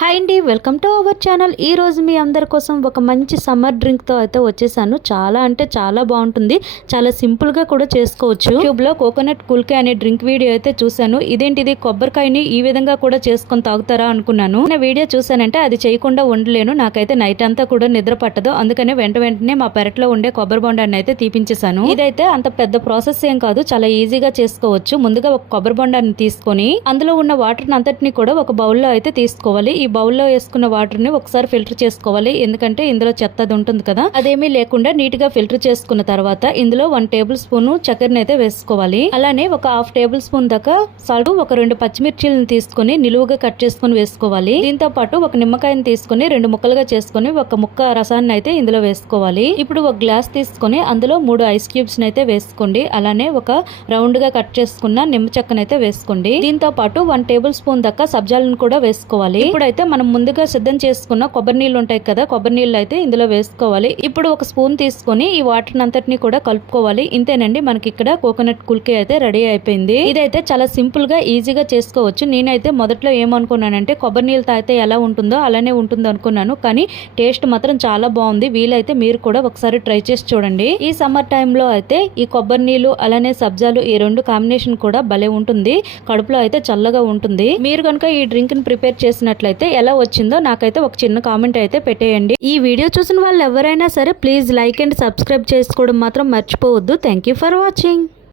Hi అండి welcome to our channel. ఈ రోజు మీ అందరి కోసం ఒక మంచి సమ్మర్ డ్రింక్తో అయితే వచ్చేసాను. చాలా అంటే చాలా బాగుంటుంది. చాలా సింపుల్గా కూడా చేసుకోవచ్చు. యూట్యూబ్లో కోకోనట్ కుల్కే అనే డ్రింక్ వీడియో అయితే చూసాను ఇదేంటిది? కొబ్బరికాయని ఈ విధంగా కూడా చేసుకొని తాగుతారా అనుకున్నాను. నేను వీడియో చూశానంటే అది చేయకుండా ఉండలేను. నాకైతే నైట్ అంతా కూడా నిద్ర పట్టదు. అందుకనే వెంట వెంటనే మా పెరట్లో ఉండే కొబ్బరి బొండాన్ని అయితే తీపించేశాను. ఇదైతే అంత పెద్ద ప్రాసెస్ ఏం కాదు. చాలా ఈజీగా చేసుకోవచ్చు. ముందుగా ఒక కొబ్బరి బొండాన్ని తీసుకొని అందులో ఉన్న వాటర్ అంతటిని కూడా ఒక బౌల్లో అయితే తీసుకోవాలి. ఈ బౌల్లో వేసుకున్న వాటర్ని ఒకసారి ఫిల్టర్ చేసుకోవాలి. ఎందుకంటే ఇందులో చెత్త అది ఉంటుంది కదా. అదేమీ లేకుండా నీట్గా ఫిల్టర్ చేసుకున్న తర్వాత ఇందులో వన్ టేబుల్ స్పూన్ చక్కెరని అయితే వేసుకోవాలి. అలానే ఒక హాఫ్ టేబుల్ స్పూన్ దాకా సాల్ట్ ఒక రెండు పచ్చిమిర్చిలను తీసుకొని నిలువుగా కట్ చేసుకొని వేసుకోవాలి. దీంతో పాటు ఒక నిమ్మకాయని తీసుకొని రెండు ముక్కలుగా చేసుకొని ఒక ముక్క రసాన్ని అయితే ఇందులో వేసుకోవాలి. ఇప్పుడు ఒక గ్లాస్ తీసుకొని అందులో మూడు ఐస్ క్యూబ్స్ అయితే వేసుకోండి. అలానే ఒక రౌండ్గా కట్ చేసుకున్న నిమ్మ చెక్కనైతే వేసుకోండి. దీంతో పాటు వన్ టేబుల్ స్పూన్ దాకా సబ్జాలను కూడా వేసుకోవాలి. ఇప్పుడైతే అయితే మనం ముందుగా సిద్ధం చేసుకున్న కొబ్బరి నీళ్ళు ఉంటాయి కదా కొబ్బరి నీళ్ళు అయితే ఇందులో వేసుకోవాలి. ఇప్పుడు ఒక స్పూన్ తీసుకొని ఈ వాటర్ అంతటిని కూడా కలుపుకోవాలి. ఇంతేనండి మనకి ఇక్కడ కోకోనట్ కుల్కే అయితే రెడీ అయిపోయింది. ఇదైతే చాలా సింపుల్గా ఈజీగా చేసుకోవచ్చు. నేనైతే మొదట్లో ఏమనుకున్నానంటే కొబ్బరి నీళ్ళు తాగితే ఎలా ఉంటుందో అలానే ఉంటుంది అనుకున్నాను. కానీ టేస్ట్ మాత్రం చాలా బాగుంది. వీలైతే మీరు కూడా ఒకసారి ట్రై చేసి చూడండి. ఈ సమ్మర్ టైంలో అయితే ఈ కొబ్బరి నీళ్ళు అలానే సబ్జాలు ఈ రెండు కాంబినేషన్ కూడా భలే ఉంటుంది. కడుపులో అయితే చల్లగా ఉంటుంది. మీరు కనుక ఈ డ్రింక్ని ప్రిపేర్ చేసినట్లయితే ఎలా వచ్చిందో నాకైతే ఒక చిన్న కామెంట్ అయితే పెట్టేయండి. ఈ వీడియో చూసిన వాళ్ళు ఎవరైనా సరే ప్లీజ్ లైక్ అండ్ సబ్స్క్రైబ్ చేసుకోవడం మాత్రం మర్చిపోవద్దు. Thank you for watching